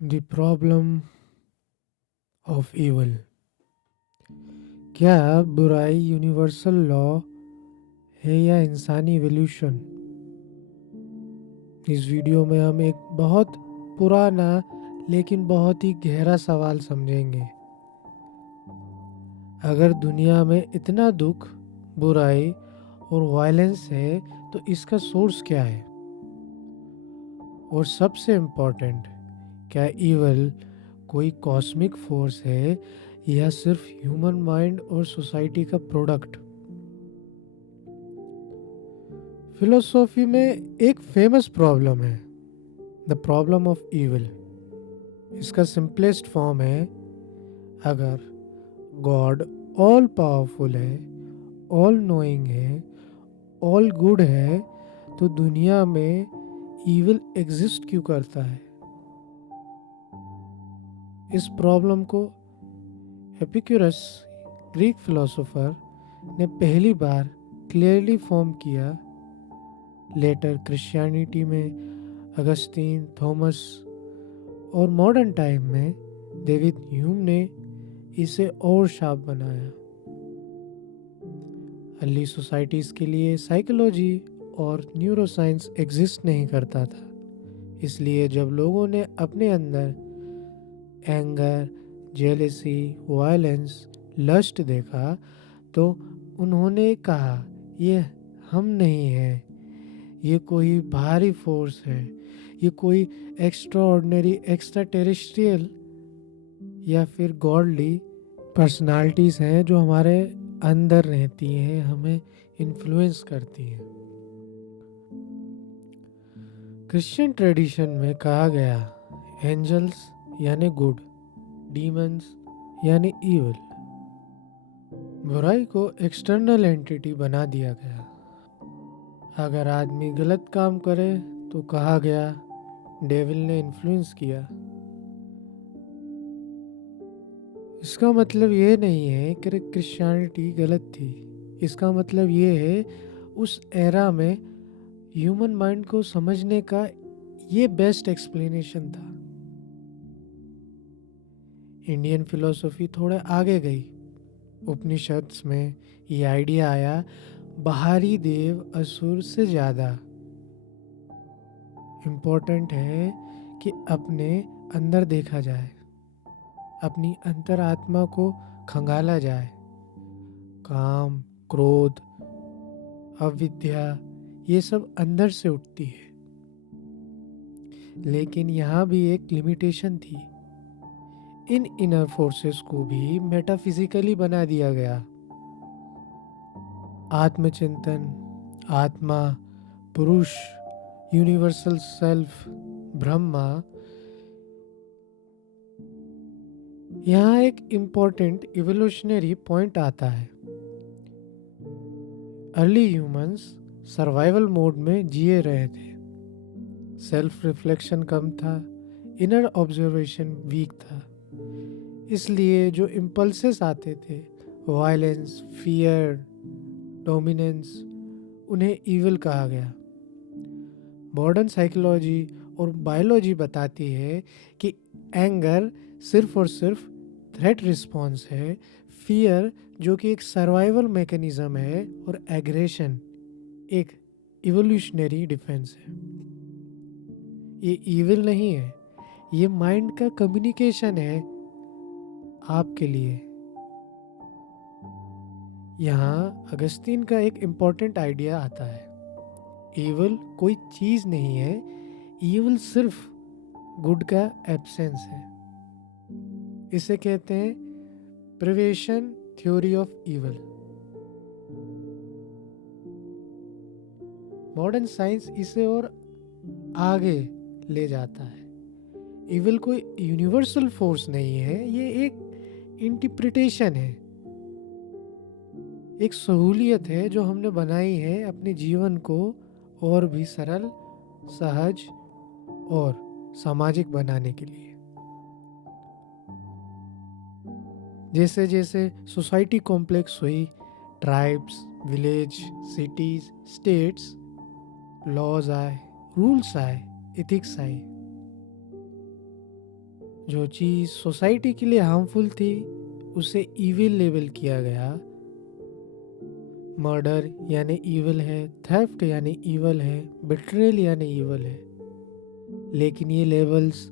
The problem of evil. क्या बुराई universal law है या इंसानी इवोल्यूशन? इस वीडियो में हम एक बहुत पुराना लेकिन बहुत ही गहरा सवाल समझेंगे। अगर दुनिया में इतना दुख, बुराई और वायलेंस है तो इसका सोर्स क्या है? और सबसे इम्पोर्टेंट, क्या इवल कोई कॉस्मिक फोर्स है या सिर्फ ह्यूमन माइंड और सोसाइटी का प्रोडक्ट? फिलोसॉफी में एक फेमस प्रॉब्लम है, द प्रॉब्लम ऑफ इविल। इसका सिंपलेस्ट फॉर्म है, अगर गॉड ऑल पावरफुल है, ऑल नोइंग है, ऑल गुड है, तो दुनिया में इविल एग्जिस्ट क्यों करता है? इस प्रॉब्लम को एपिक्यूरस, ग्रीक फिलोसोफर, ने पहली बार क्लियरली फॉर्म किया। लेटर क्रिश्चियनिटी में अगस्तीन, थॉमस और मॉडर्न टाइम में डेविड ह्यूम ने इसे और शार्प बनाया। अर्ली सोसाइटीज़ के लिए साइकोलॉजी और न्यूरोसाइंस एग्जिस्ट नहीं करता था, इसलिए जब लोगों ने अपने अंदर एंगर, जेलेसी, वायलेंस, लस्ट देखा तो उन्होंने कहा, ये हम नहीं हैं, ये कोई बाहरी फोर्स है, ये कोई एक्स्ट्रा ऑर्डिनरी, एक्स्ट्रा टेरेस्ट्रियल या फिर गॉडली पर्सनालिटीज़ हैं जो हमारे अंदर रहती हैं, हमें इन्फ्लुएंस करती हैं। क्रिश्चियन ट्रेडिशन में कहा गया, एंजल्स यानी गुड, डीमंस यानी ईवल। बुराई को एक्सटर्नल एंटिटी बना दिया गया। अगर आदमी गलत काम करे तो कहा गया डेविल ने इन्फ्लुएंस किया। इसका मतलब ये नहीं है कि क्रिश्चियनिटी गलत थी। इसका मतलब ये है उस एरा में ह्यूमन माइंड को समझने का ये बेस्ट एक्सप्लेनेशन था। इंडियन फिलोसफी थोड़े आगे गई। उपनिषद्स में ये आइडिया आया, बाहरी देव असुर से ज़्यादा इम्पोर्टेंट है कि अपने अंदर देखा जाए, अपनी अंतरात्मा को खंगाला जाए। काम, क्रोध, अविद्या, ये सब अंदर से उठती है। लेकिन यहाँ भी एक लिमिटेशन थी। इन इनर फोर्सेस को भी मेटाफिजिकली बना दिया गया। आत्मचिंतन, आत्मा, पुरुष, यूनिवर्सल सेल्फ, ब्रह्मा। यहाँ एक इम्पोर्टेंट इवोल्यूशनरी पॉइंट आता है। अर्ली ह्यूमंस सर्वाइवल मोड में जिए रहे थे। सेल्फ रिफ्लेक्शन कम था, इनर ऑब्जर्वेशन वीक था। इसलिए जो इम्पल्सेस आते थे, वायलेंस, फियर, डोमिनेंस, उन्हें इविल कहा गया। मॉडर्न साइकोलॉजी और बायोलॉजी बताती है कि एंगर सिर्फ और सिर्फ थ्रेट रिस्पॉन्स है, फियर जो कि एक सर्वाइवल मैकेनिज्म है, और एग्रेशन एक इवोल्यूशनरी डिफेंस है। ये इविल नहीं है, ये माइंड का कम्युनिकेशन है आपके लिए। यहाँ अगस्तीन का एक इम्पॉर्टेंट आइडिया आता है, इविल कोई चीज़ नहीं है, इविल सिर्फ गुड का एब्सेंस है। इसे कहते हैं prevention theory of evil. Modern science इसे और आगे ले जाता है। इविल कोई यूनिवर्सल फोर्स नहीं है, ये एक इंटरप्रिटेशन है, एक सहूलियत है जो हमने बनाई है अपने जीवन को और भी सरल, सहज और सामाजिक बनाने के लिए। जैसे जैसे सोसाइटी कॉम्प्लेक्स हुई, tribes, village, cities, states, laws आए, रूल्स आए, एथिक्स आए। जो चीज़ सोसाइटी के लिए हार्मफुल थी उसे ईविल लेबल किया गया। मर्डर यानी ईविल है, थेफ्ट यानी ईविल है, बिट्रेयल यानी ईविल है। लेकिन ये लेवल्स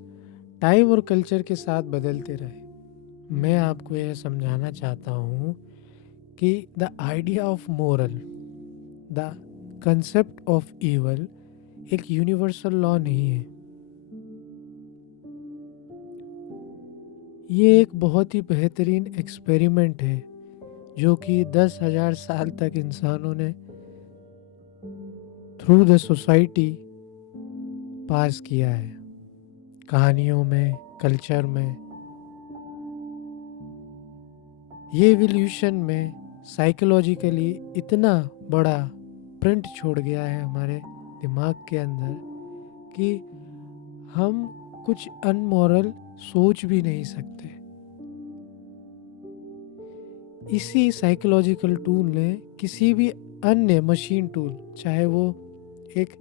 टाइम और कल्चर के साथ बदलते रहे। मैं आपको यह समझाना चाहता हूँ कि the idea of moral, the concept of evil एक यूनिवर्सल लॉ नहीं है। ये एक बहुत ही बेहतरीन एक्सपेरिमेंट है जो कि 10,000 साल तक इंसानों ने थ्रू द सोसाइटी पास किया है, कहानियों में, कल्चर में। ये एवोल्यूशन में साइकोलॉजिकली इतना बड़ा प्रिंट छोड़ गया है हमारे दिमाग के अंदर कि हम कुछ अनमोरल सोच भी नहीं सकते। इसी साइकोलॉजिकल टूल ने किसी भी अन्य मशीन टूल, चाहे वो एक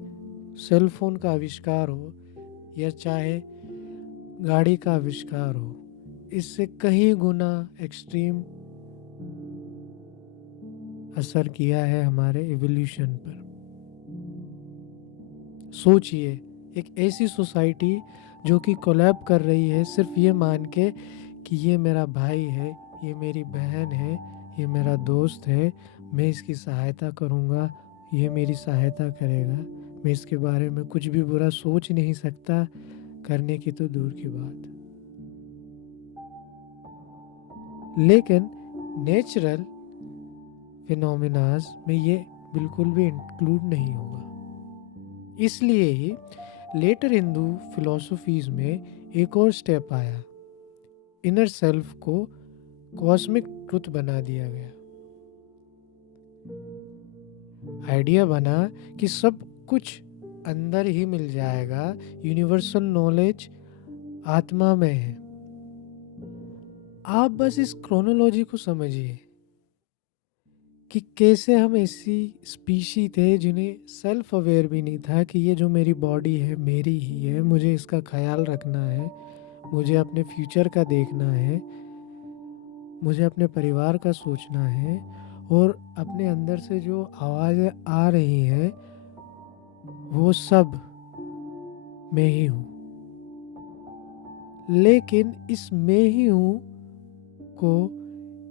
सेल फोन का आविष्कार हो या चाहे गाड़ी का आविष्कार हो, इससे कहीं गुना एक्सट्रीम असर किया है हमारे एवोल्यूशन पर। सोचिए, एक ऐसी सोसाइटी जो कि कोलैब कर रही है सिर्फ ये मान के कि ये मेरा भाई है, ये मेरी बहन है, ये मेरा दोस्त है, मैं इसकी सहायता करूँगा, ये मेरी सहायता करेगा, मैं इसके बारे में कुछ भी बुरा सोच नहीं सकता, करने की तो दूर की बात। लेकिन नेचुरल फिनोमिनाज में ये बिल्कुल भी इंक्लूड नहीं होगा। इसलिए ही लेटर हिंदू फिलॉसफीज में एक और स्टेप आया, इनर सेल्फ को कॉस्मिक ट्रुथ बना दिया गया। आइडिया बना कि सब कुछ अंदर ही मिल जाएगा, यूनिवर्सल नॉलेज आत्मा में है। आप बस इस क्रोनोलॉजी को समझिए कि कैसे हम ऐसी स्पीशी थे जिन्हें सेल्फ अवेयर भी नहीं था कि ये जो मेरी बॉडी है मेरी ही है, मुझे इसका ख्याल रखना है, मुझे अपने फ्यूचर का देखना है, मुझे अपने परिवार का सोचना है, और अपने अंदर से जो आवाज़ें आ रही हैं वो सब मैं ही हूँ। लेकिन इस मैं ही हूँ को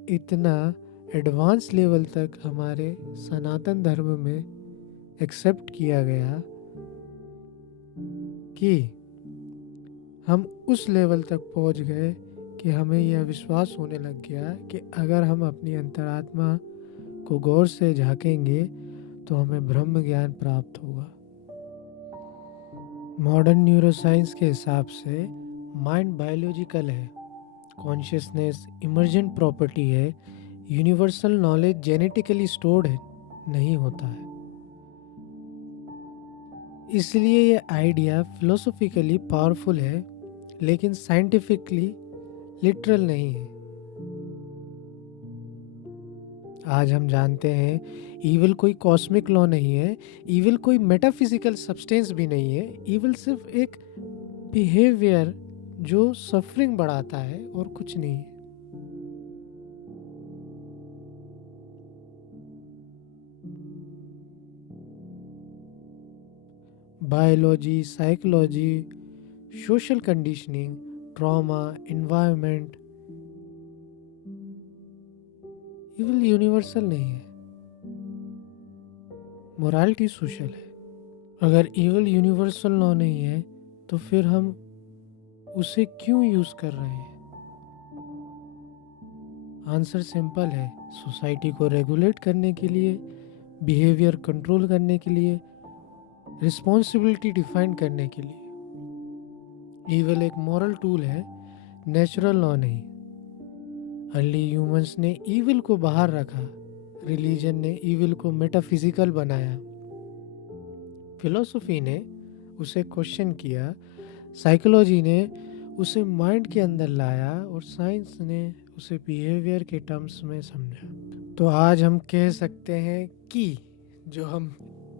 इतना एडवांस लेवल तक हमारे सनातन धर्म में एक्सेप्ट किया गया कि हम उस लेवल तक पहुंच गए कि हमें यह विश्वास होने लग गया कि अगर हम अपनी अंतरात्मा को गौर से झांकेंगे तो हमें ब्रह्म ज्ञान प्राप्त होगा। मॉडर्न न्यूरोसाइंस के हिसाब से माइंड बायोलॉजिकल है, कॉन्शियसनेस इमर्जेंट प्रॉपर्टी है, यूनिवर्सल नॉलेज जेनेटिकली स्टोर्ड है, नहीं होता है। इसलिए ये आइडिया फिलोसॉफिकली पावरफुल है लेकिन साइंटिफिकली लिटरल नहीं है। आज हम जानते हैं ईविल कोई कॉस्मिक लॉ नहीं है, ईविल कोई मेटाफिजिकल सब्सटेंस भी नहीं है, ईविल सिर्फ एक बिहेवियर जो सफरिंग बढ़ाता है और कुछ नहीं है। Biology, psychology, social conditioning, trauma, environment, evil universal नहीं है, मोरालिटी सोशल है। अगर ईविल यूनिवर्सल लॉ नहीं है तो फिर हम उसे क्यों यूज कर रहे हैं? आंसर सिंपल है, सोसाइटी को रेगुलेट करने के लिए, बिहेवियर कंट्रोल करने के लिए, रिस्पॉन्सिबिलिटी डिफाइन करने के लिए। ईविल एक मॉरल टूल है, नेचुरल लॉ नहीं। अर्ली ह्यूमंस ने ईविल को बाहर रखा, रिलीजन ने ईविल को मेटाफिजिकल बनाया, फिलॉसफी ने उसे क्वेश्चन किया, साइकोलॉजी ने उसे माइंड के अंदर लाया और साइंस ने उसे बिहेवियर के टर्म्स में समझा। तो आज हम कह सकते हैं कि जो हम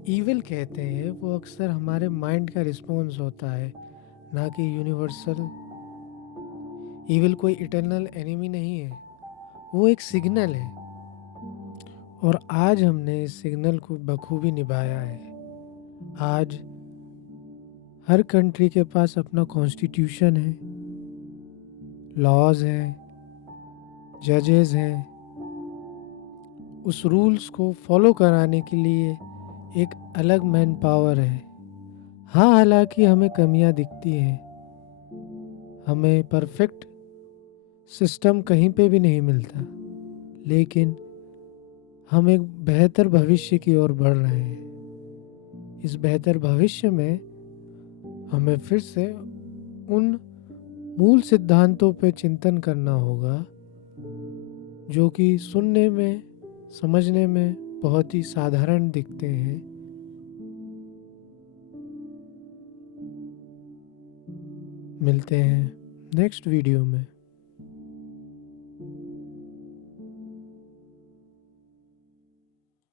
ईविल कहते हैं वो अक्सर हमारे माइंड का रिस्पॉन्स होता है, ना कि यूनिवर्सल ईविल कोई इटर्नल एनिमी नहीं है, वो एक सिग्नल है, और आज हमने इस सिग्नल को बखूबी निभाया है। आज हर कंट्री के पास अपना कॉन्स्टिट्यूशन है, लॉज हैं, जजेस हैं। उस रूल्स को फॉलो कराने के लिए एक अलग मैन पावर है। हाँ, हालांकि हमें कमियां दिखती हैं, हमें परफेक्ट सिस्टम कहीं पे भी नहीं मिलता, लेकिन हम एक बेहतर भविष्य की ओर बढ़ रहे हैं। इस बेहतर भविष्य में हमें फिर से उन मूल सिद्धांतों पे चिंतन करना होगा जो कि सुनने में, समझने में बहुत ही साधारण दिखते हैं। मिलते हैं नेक्स्ट वीडियो में।